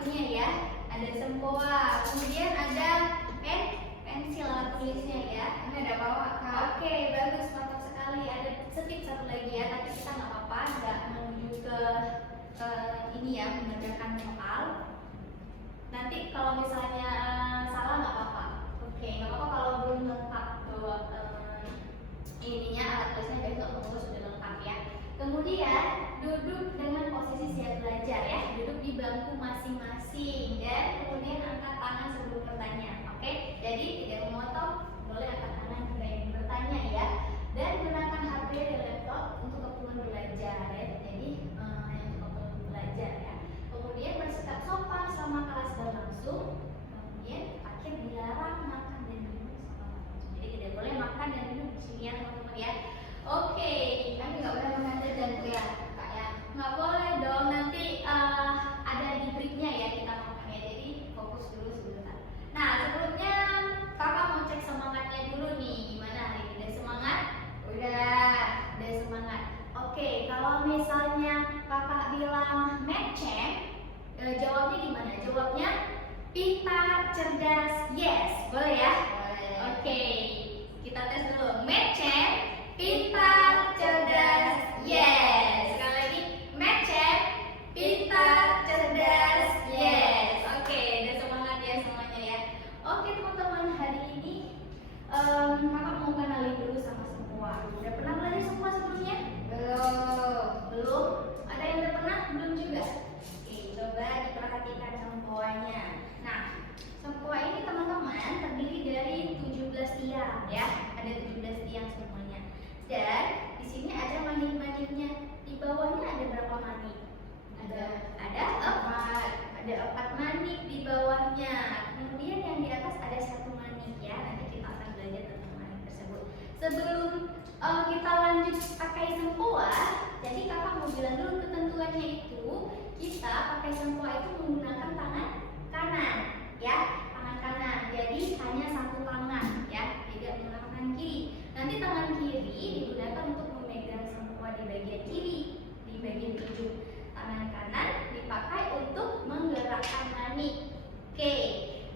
sakunya ya. Ada sempoa, kemudian ada pensil alat tulisnya ya. Ini ada bawa Kak. Oke, bagus, mantap sekali. Ada setip satu lagi ya, tapi kita nggak apa-apa, nggak menuju ke ini ya, mengerjakan soal. Nanti kalau misalnya salah nggak apa-apa. Oke, nggak apa-apa kalau belum lengkap bawa ininya, alat tulisnya besok tunggu sudah lengkap ya. Kemudian duduk dengan posisi siap belajar ya, duduk di bangku masing-masing dan kemudian angkat tangan sebelum bertanya. Oke, jadi tidak memotong, boleh angkat tangan jika ingin bertanya ya. Dan gunakan HP dan laptop untuk keperluan belajar ya. Jadi yang untuk keperluan belajar ya. Kemudian bersikap sopan selama kelas berlangsung. Kemudian akhir dilarang makan dan minum sama langsung. Jadi tidak boleh makan dan minum di sini ya teman-teman ya. Oke, Kami nggak boleh makan jajan ya Kak ya. nggak boleh dong, nanti ada di breaknya ya kita makannya, jadi fokus dulu sebentar. Nah sebelumnya kakak mau cek semangatnya dulu nih, gimana hari ini, udah semangat? Udah semangat. Oke, kalau misalnya kakak bilang matchem, jawabnya gimana? Jawabnya pintar, cerdas, yes, boleh ya? Boleh. Oke, kita tes dulu. Matchem, pintar, cerdas, yes. Sekali lagi, matchem, pintar, cerdas, yes. Oke, udah semangat ya semuanya ya. Oke teman-teman, hari ini kakak mau kenalin dulu sama semua. Udah pernah belajar semua sebelumnya? Belum? Ada yang udah pernah? Belum juga? Oke, coba diperhatikan sempoanya. Nah, sempoa ini teman-teman terdiri dari 17 tiang ya. Ada 17 tiang semuanya. Dan di sini ada manik-maniknya. Di bawahnya ada berapa manik? Ada 4. Ada 4 manik di bawahnya. Kemudian yang di atas ada 1 manik ya. Nanti kita akan belajar tentang manik tersebut. Sebelum kita lanjut pakai sempoa, jadi kakak mau bilang dulu ketentuannya itu, kita pakai sempoa itu menggunakan tangan kanan ya, tangan kanan. Jadi hanya satu tangan ya, tidak menggunakan tangan kiri. Nanti tangan kiri digunakan untuk memegang sempoa di bagian kiri, di bagian ujung. Tangan kanan dipakai untuk menggerakkan manik. Oke,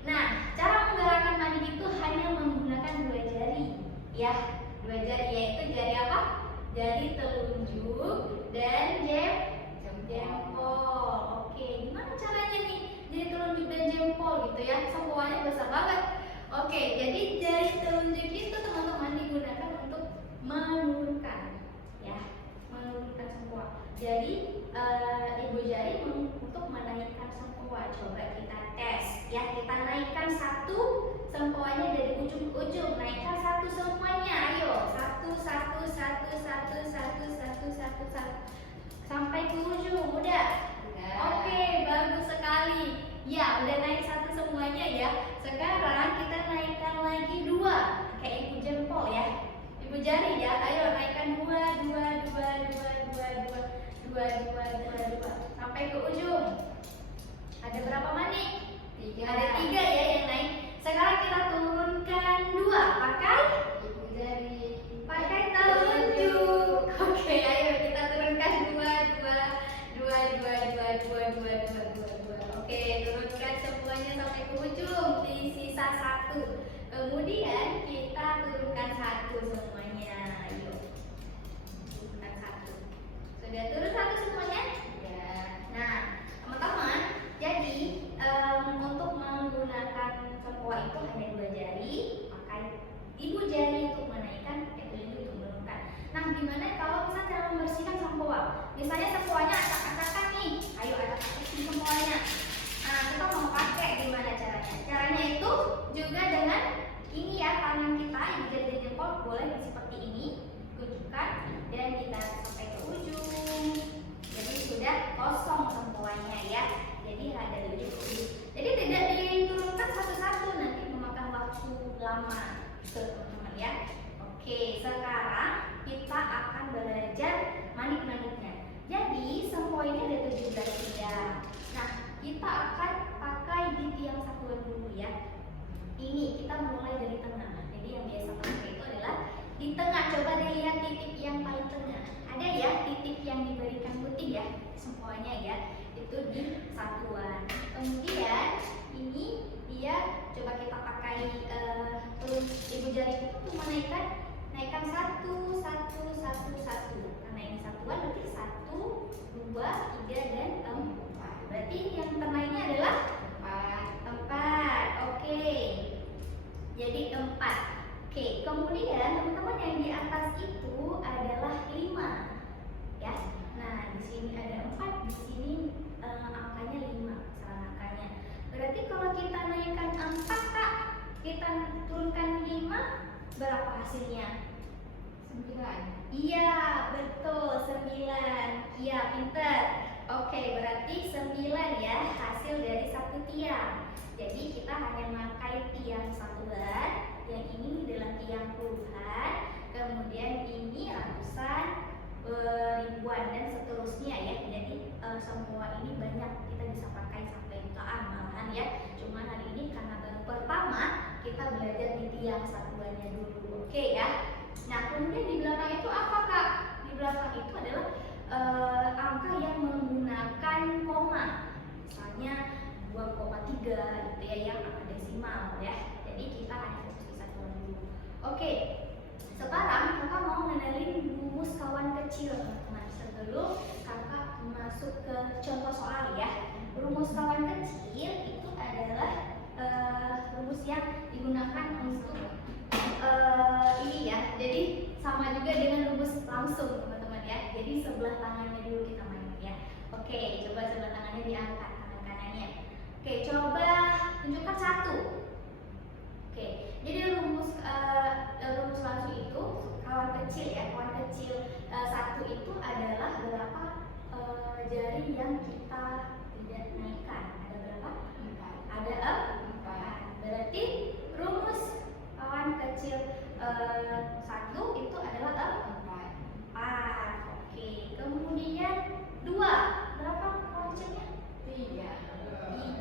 nah cara menggerakkan manik itu hanya menggunakan 2 jari ya, 2 jari, yaitu jari apa? Jari telunjuk dan jempol. Oke, gimana caranya nih jari telunjuk dan jempol gitu ya? Sempoanya besar banget. Oke, jadi jari telunjuk itu teman-teman digunakan untuk menurunkan ya, menurunkan sempoa. Jadi ibu jari untuk menaikkan sempoa. Coba kita tes ya, kita naikkan satu sempoanya dari ujung ke ujung. Naikkan satu semuanya, ayo. Satu sampai ke ujung, udah? Oke, bagus sekali. Ya, udah naik satu semuanya ya. Sekarang kita naikkan lagi 2, kayak ibu jempol ya, ibu jari ya. Ayo naikkan 2 sampai ke ujung. Ada berapa manik? 3. Ada 3 ya yang naik. Sekarang kita turunkan 2, pakai telunjuk. Oke, ayo kita turunkan 2. Oke, turunkan semuanya sampai ke ujung. Sisa 1. Kemudian kita turunkan 1 semuanya. Ayo. Turunkan 1. Sudah turun 1 semuanya? Ya. Nah, teman-teman, jadi untuk menggunakan sempoa itu hanya 2 jari, pakai ibu jari untuk menaikkan, telunjuk untuk menurunkan. Nah, gimana kalau misalnya cara membersihkan sempoa? Misalnya sempoanya acak-acakan nih, ayo acak-acakin sempoanya. Nah, kita mau pakai gimana caranya? Caranya itu juga dengan ini ya, tangan kita, ibu jari dan jempol boleh seperti ini, tunjukkan dan kita sampai ke ujung. Jadi sudah kosong sempoanya ya. Jadi ada 7. Jadi tidak diturunkan satu-satu, nanti memakan waktu lama gitu teman-teman ya. Oke, sekarang kita akan belajar manik-maniknya. Jadi sempoa ini ada 17 tiang. Nah, kita akan pakai di tiang satuan dulu ya. Ini kita mulai dari tengah. Jadi yang biasa pakai itu adalah di tengah. Coba dilihat titik yang paling tengah. Ada ya titik yang diberikan putih ya, sempoanya ya. Itu di satuan. Kemudian Berarti kalau kita naikkan 4 Kak, kita turunkan 5, berapa hasilnya? 9. Iya, betul, 9. Iya, pinter. Oke, berarti 9 ya hasil dari satu tiang. Jadi kita hanya memakai tiang satuan, yang ini adalah tiang puluhan, kemudian ini ratusan, ribuan dan seterusnya ya. Jadi semua ini banyak, kita bisa pakai sampai jutaan malahan ya. Cuman hari ini karena baru pertama kita belajar di tiang satuannya dulu. Oke ya. Nah, kemudian di belakang itu apa Kak? Di belakang itu adalah angka yang menggunakan koma. Misalnya 2,3 gitu ya, yang angka desimal ya. Jadi kita hanya fokus di satuan dulu. Oke. Sekarang Kakak mau ngenalin rumus kawan kecil, teman-teman. Sebelum Kakak masuk ke contoh soal ya. Rumus kawan kecil itu adalah rumus yang digunakan untuk ini ya. Jadi sama juga dengan rumus langsung, teman-teman ya. Jadi sebelah tangannya dulu kita main ya. Oke, coba sebelah tangannya diangkat, tangan kanannya. Oke, coba tunjukkan 1. Oke, jadi rumus langsung itu kawan kecil ya. Kawan kecil 1 itu adalah berapa jari yang kita tidak naikkan. Ada berapa? 4. Ada 4. Berarti rumus kawan kecil 1 itu adalah 4. Oke, kemudian 2. Berapa kawan kecilnya? 3.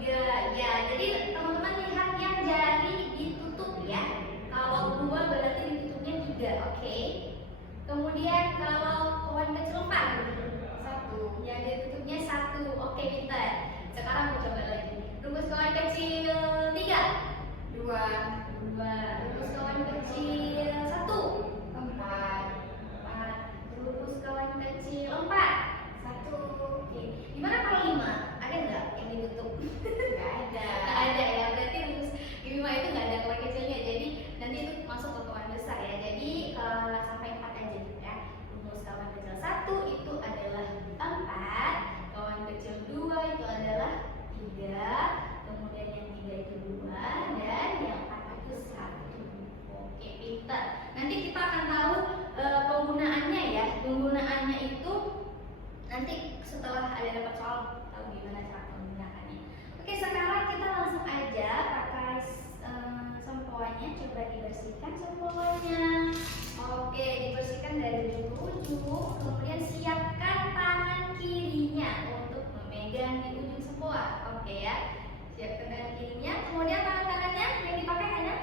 3. Ya, jadi teman-teman lihat yang jari ditutup ya. Kalau 2 berarti ditutupnya 3. Oke. Kemudian kalau kawan kecil 4, 1. yang ditutupnya 1. Oke, pintar. Sekarang aku coba lagi. Rumus kawan kecil 3. 2. 2. Rumus kawan kecil 1. 4. 4. Rumus kawan kecil 4. 1. Oke. Gimana kalau 5? Ada nggak yang ditutup? Nggak ada. Nggak ada ya. Berarti rumus 5 itu nggak ada kawan kecilnya. Jadi nanti itu masuk ke kawan besar ya. Jadi sampai 4 aja ya. Rumus kawan kecil 1 itu adalah 4. Kawan kecil 2 itu adalah 3. Kemudian yang 3 itu 2 dan yang 4 itu 1. Oke, pintar. Nanti kita akan tahu penggunaannya ya. Penggunaannya itu nanti setelah ada dapat soal tahu gimana cara menggunakannya. Oke, sekarang kita langsung aja pakai sempoanya. Coba dibersihkan sempoanya. Oke, dibersihkan dari ujung. Kemudian siapkan tangan kirinya untuk memegang di ujung sempoa. Oke ya. Siapkan tangan kirinya. Kemudian tangan kanannya yang dipakai hanya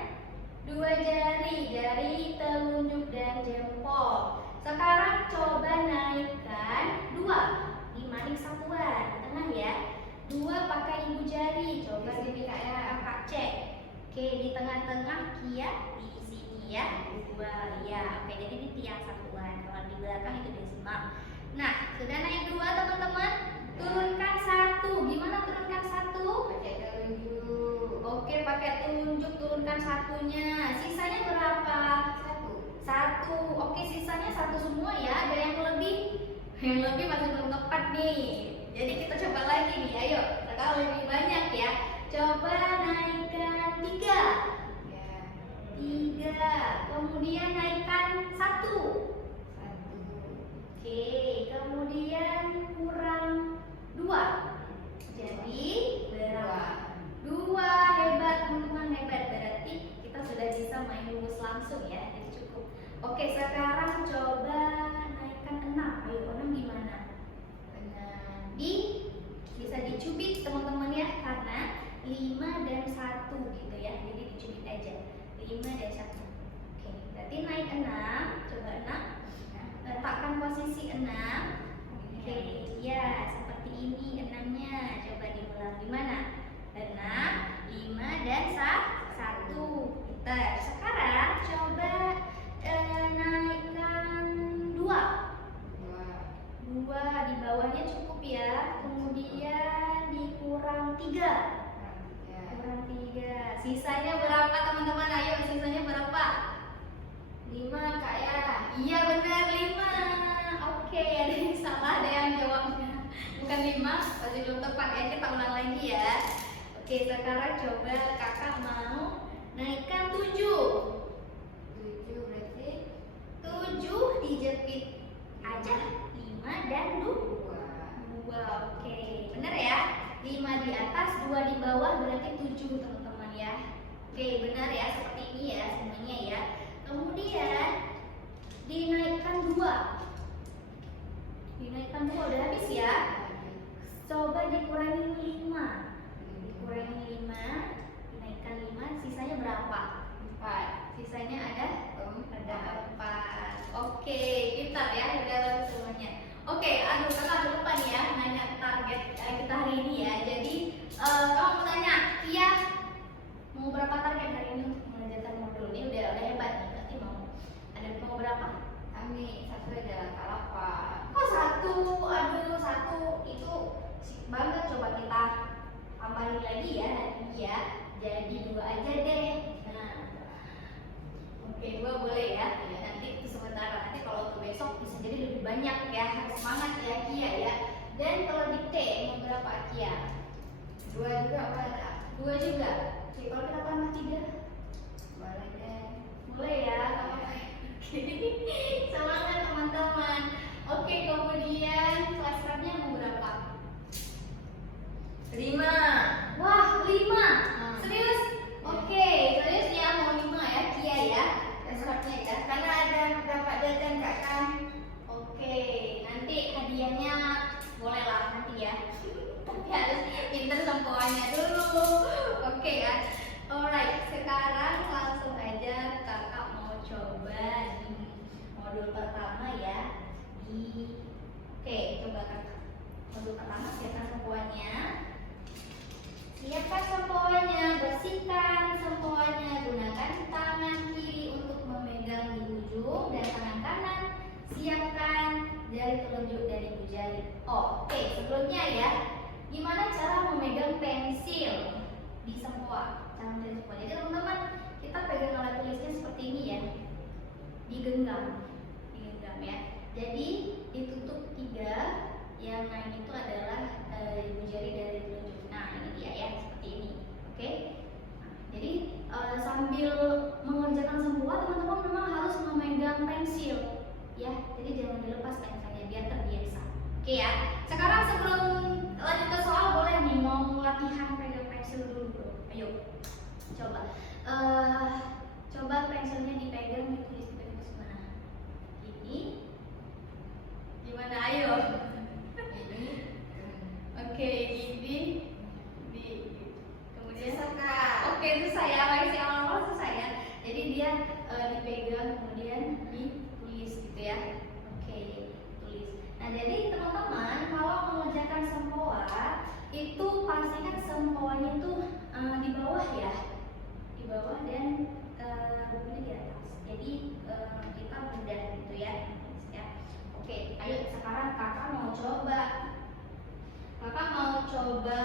2 jari, jari telunjuk dan jempol. Sekarang coba naikkan 2 di manik satuan di tengah ya. 2 pakai ibu jari. Coba di Kak ya, Kak cek. Oke, di tengah-tengah Kia di sini ya. 2 ya. Oke, jadi di tiang satuan. Kalau di belakang itu desimal. Nah, sudah naik 2 teman-teman. Turunkan 1. Gimana turunkan 1? Pakai telunjuk. Oke, pakai telunjuk turunkan 1-nya. Sisanya berapa? 1. Oke, sisanya 1 semua ya. Ada yang lebih? Yang lebih masih belum tepat nih. Jadi kita coba lagi nih. Ayo, sekarang lebih banyak ya. Coba naikkan 3. Ya. 3. Kemudian naikkan 1. 1. Oke, kemudian kurang 2. Jadi berapa? 2. Hebat teman-teman, hebat. Berarti kita sudah bisa main rumus langsung ya. Jadi cukup. Oke, sekarang coba naikkan 6. Ayo, 6 gimana? 6. Bisa dicubit teman-teman ya, karena 5 dan 1 gitu ya. Jadi dicubit aja. 5 dan 1. Oke, berarti naik 6. Coba 6. Letakkan posisi 6. Oke, ya seperti ini 6-nya. Coba diulang gimana? 6, 5 dan 1. Kita sekarang coba naikkan 2. 2 di bawahnya cukup ya. Kemudian dikurang 3. Kurang 3. Sisanya berapa teman-teman? Ayo, sisanya berapa? 5 Kak ya. Iya benar 5. Oke, ada yang salah, ada yang jawabnya bukan 5, masih belum tepat ya. Kita ulang lagi ya. Oke, sekarang coba kakak mau naikkan 7. 7 berarti 7 dijepit aja 5 dan 2. 2. Oke, bener ya? 5 di atas, 2 di bawah berarti 7 teman-teman ya. Oke, benar ya, seperti ini ya semuanya ya. Kemudian dinaikkan 2. Dinaikkan 2 udah habis ya. Coba dikurangi 5. Dikurangi 5, dinaikkan 5, sisanya berapa? 4. Sisanya ada 4. 4. Oke, pintar ya udah semuanya. Oke, aduh kakak ada lupa nih ya nanya target kita hari ini ya. Jadi kamu mau tanya, iya mau berapa target hari ini untuk mengajarkan modul ini? Udah hebat nih, berarti mau berapa? Kami 1 aja lah, Kok 1? Aduh 1 itu sip banget. Coba kita tambahin lagi ya nanti ya. Jadi 2 aja deh. Nah, oke 2 boleh ya. Nanti itu sementara. Nanti kalau untuk besok bisa jadi lebih banyak ya. Harus semangat ya Kia ya. Dan kalau dikte mau berapa Kia? 2 juga banyak. 2 juga. Oke, kalau kita tambah 3 Boleh deh. boleh ya. Oke. Semangat teman-teman. Oke, kemudian kelas rapnya mau berapa? 5. Wah, 5. Hmm. Serius? Oke, serius ya mau 5 ya Kia ya. Resepnya ya. Karena ada beberapa jajan Kak kan. Oke, nanti hadiahnya boleh lah nanti ya. Tapi harus pinter sempoannya dulu. Oke ya. Alright, sekarang langsung aja kakak mau coba di modul pertama ya. Oke, coba kakak. Modul pertama siapkan sempoannya. Siapkan sempoannya, bersihkan sempoannya, gunakan tangan kiri untuk memegang di ujung dan tangan kanan siapkan jari telunjuk dan ibu jari. Oke, sebelumnya ya, gimana cara memegang pensil di sempoa? Cara memegang sempoa. Jadi teman-teman, kita pegang alat tulisnya seperti ini ya, digenggam ya. Jadi ditutup 3, yang lain itu adalah ibu jari dari telunjuk. Nah ini dia ya, seperti ini. Oke. Nah, jadi sambil mengerjakan semua teman-teman memang harus memegang pensil ya. Jadi jangan dilepas pensilnya biar terbiasa. Oke ya. Sekarang sebelum lanjut ke soal boleh nih mau latihan pegang pensil dulu bro. Ayo coba. Coba pensilnya dipegang ditulis di mana? Ini. Gimana? Ayo. Oke, ini di kemudian Susah. Oke, susah ya, masih awal-awal susah ya. Jadi dia dipegang kemudian ditulis gitu ya. Oke, tulis. Nah, jadi teman-teman kalau mengerjakan sempoa itu pastikan sempoanya itu di bawah ya. Di bawah dan bukunya di atas. Jadi kita mudah gitu ya. Oke, ayo sekarang kakak mau coba. Kakak mau coba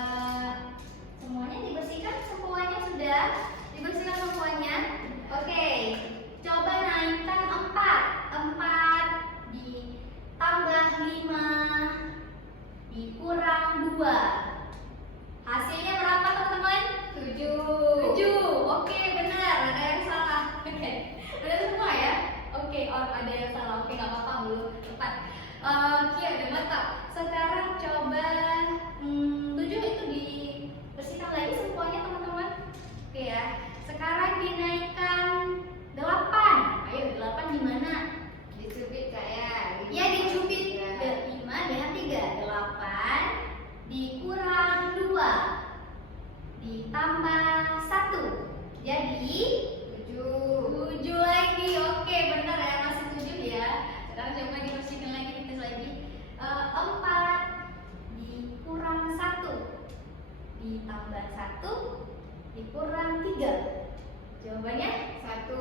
semuanya dibersihkan, sempoanya sudah dibersihkan semuanya. Oke, coba naikkan 4 ditambah 5 dikurang 2. Hasilnya berapa teman-teman? 7. Oke, benar. Ada yang salah. Oke, benar semua ya. Oke, ada yang salah. Oke, nggak apa-apa, belum tepat. Kia udah mantap. Sekarang coba 7 itu dibersihkan lagi sempoanya teman-teman. Oke ya. Sekarang dinaikkan 8. Ayo 8 di mana? Dicubit Kak ya. Ya dicubit. 5 dengan 3. 8 dikurang 2 ditambah 1. Jadi 7 lagi. Oke, benar ya, masih 7 ya. Sekarang coba dibersihkan lagi, dites lagi. 4 dikurang 1 ditambah 1 dikurang 3. Jawabannya 1.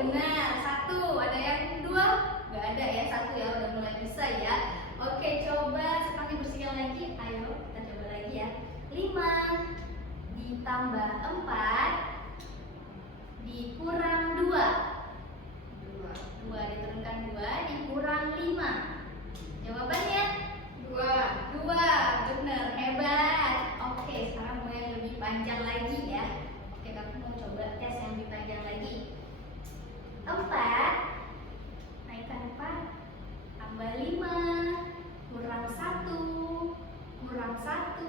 Benar, 1. Ada yang 2? Gak ada ya, 1 ya, udah mulai bisa ya. Oke, coba sekarang dibersihkan lagi. Ayo kita coba lagi ya. 5 ditambah 4 dikurang 2 diturunkan 2 dikurang 5. Jawabannya 2. Benar, hebat. Oke, sekarang mau yang lebih lagi ya. Oke, kakak mau coba tes yang lebih panjang lagi. 4 naikkan 4 tambah 5 kurang 1 kurang 1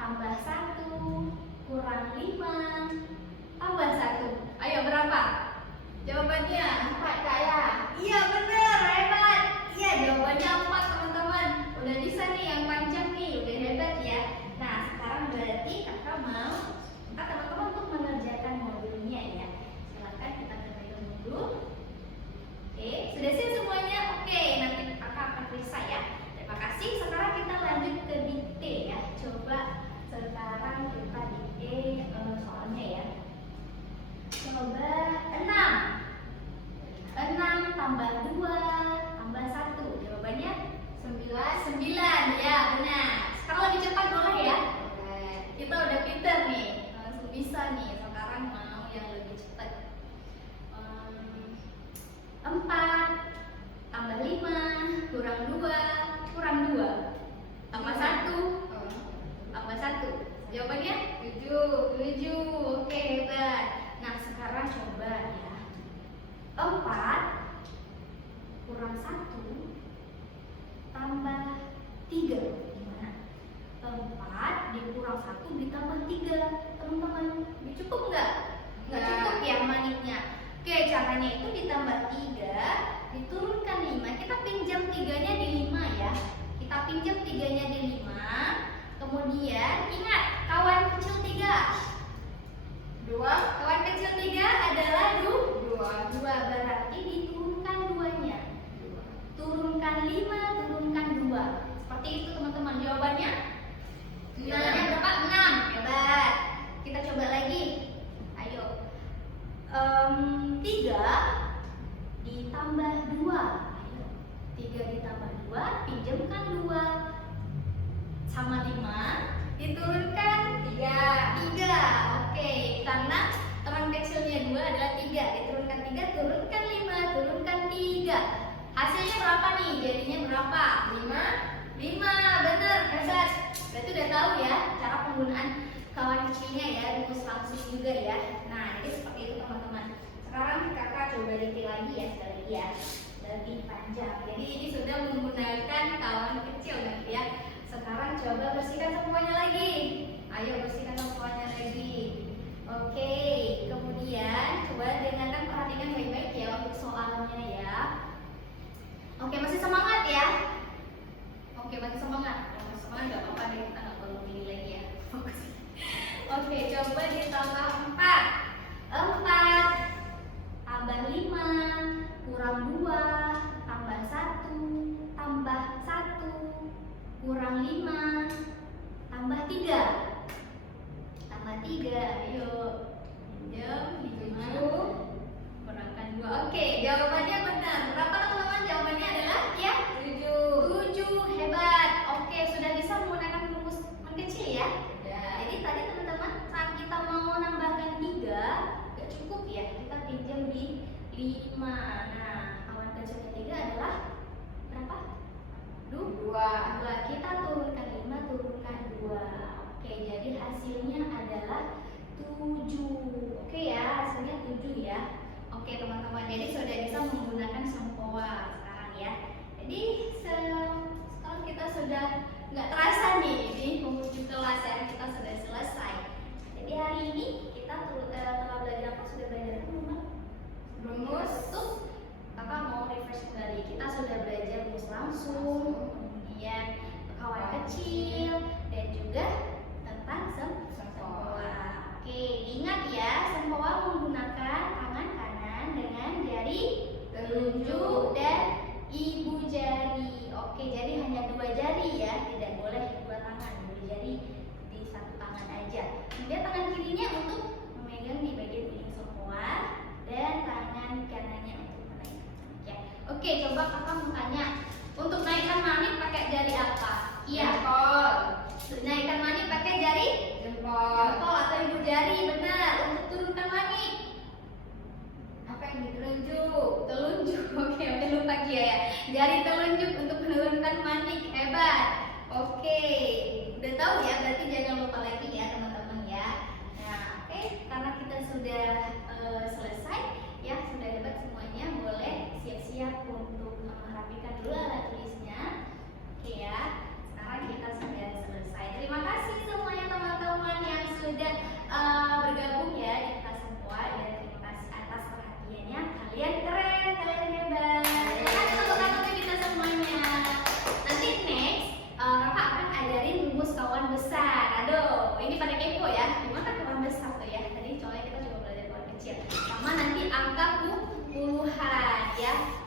tambah 1 kurang 5 tambah 1. Ayo berapa? Jawabannya 4 Kak ya. iya bener, hebat. Iya jawabannya 4 teman-teman. Udah bisa nih yang panjang nih, udah hebat ya. Nah sekarang berarti kakak mau minta teman-teman untuk mengerjakan modulnya ya. Silakan kita kerjakan dulu. Oke, sudah siap semuanya? Oke, nanti kakak akan periksa ya. Terima kasih. Sekarang kita lanjut ke dikte ya. Coba sekarang kita dikte soalnya ya. Coba 6 tambah 2 tambah 1. Jawabannya 9 ya, benar. Sekarang lebih cepat boleh ya? Boleh. Kita udah pinter nih, langsung bisa nih. Sekarang mau yang lebih cepat. 4 tambah 5 kurang 2 kurang 2 tambah 1 tambah 1. Jawabannya 7. Oke, hebat. Nah, sekarang coba ya. 4 kurang 1 tambah 3. Gimana? 4 dikurang 1 ditambah 3. Teman-teman, cukup nggak? Nggak cukup ya maniknya. Oke, caranya itu ditambah 3, diturunkan 5. Kita pinjam 3-nya di 5 ya. Kita pinjam 3-nya di 5. Kemudian ingat, kawan kecil 3. 2 Kawan kecil 3 adalah 2 berarti diturunkan 2-nya. Turunkan 5, turunkan 2. Seperti itu teman-teman. Jawabannya? Jawabannya berapa? 6. Hebat. Kita coba lagi. Ayo. 3 ditambah 2. Ayo. 3 ditambah 2, pinjamkan 2. Sama 5, diturunkan 3. Oke, karena teman kecilnya 2 adalah 3. Diturunkan 3, turunkan 5, turunkan 3. Hasilnya berapa nih? Jadinya berapa? 5, bener, hebat. Berarti udah tahu ya cara penggunaan kawan kecilnya ya, rumus langsung juga ya. Nah, jadi seperti itu teman-teman. Sekarang kakak coba dikit lagi ya, sekali lagi ya, lebih panjang. Jadi ini sudah menggunakan kawan kecil nanti ya. Sekarang coba bersihkan semuanya lagi. Ayo bersihkan semuanya lagi. Oke, kemudian coba dengarkan, perhatikan baik-baik ya untuk soalnya ya. Oke, masih semangat ya? Oke, masih semangat. Kalau masih semangat nggak apa-apa deh, kita nggak perlu pilih lagi ya. Oke, coba ditambah 4. 4 tambah 5 kurang 2 tambah 1 tambah 1 kurang 5 tambah 3. Tambah 3, ayo. Pinjam 5 kurangkan 2. Oke, jawabannya benar. Berapa teman-teman? Jawabannya adalah ya 7. Hebat. Oke, sudah bisa menggunakan rumus kecil ya. Jadi tadi teman-teman saat kita mau nambahkan 3 gak cukup ya, kita pinjam di 5. Nah, kawan kecilnya 3 adalah berapa? 2. Kita turunkan 5, turunkan 2. Oke, jadi hasilnya adalah 7. Oke ya, hasilnya 7 ya. Oke teman-teman, jadi sudah bisa menggunakan sempoa sekarang ya. Jadi sekarang kita sudah nggak terasa nih di penghujung kelas ya, kita sudah selesai. Jadi hari ini kita telah belajar apa? Sudah belajar apa teman-teman? Rumus. Tuh, kakak mau refresh kembali. Kita sudah belajar rumus langsung, kemudian kawan kecil, dan juga tentang sempoa. Oke, ingat ya, sempoa menggunakan tangan kanan dengan jari telunjuk dan ibu jari. Oke, jadi hanya 2 jari ya, tidak boleh 2 tangan, 2 jari di satu puluhan ya.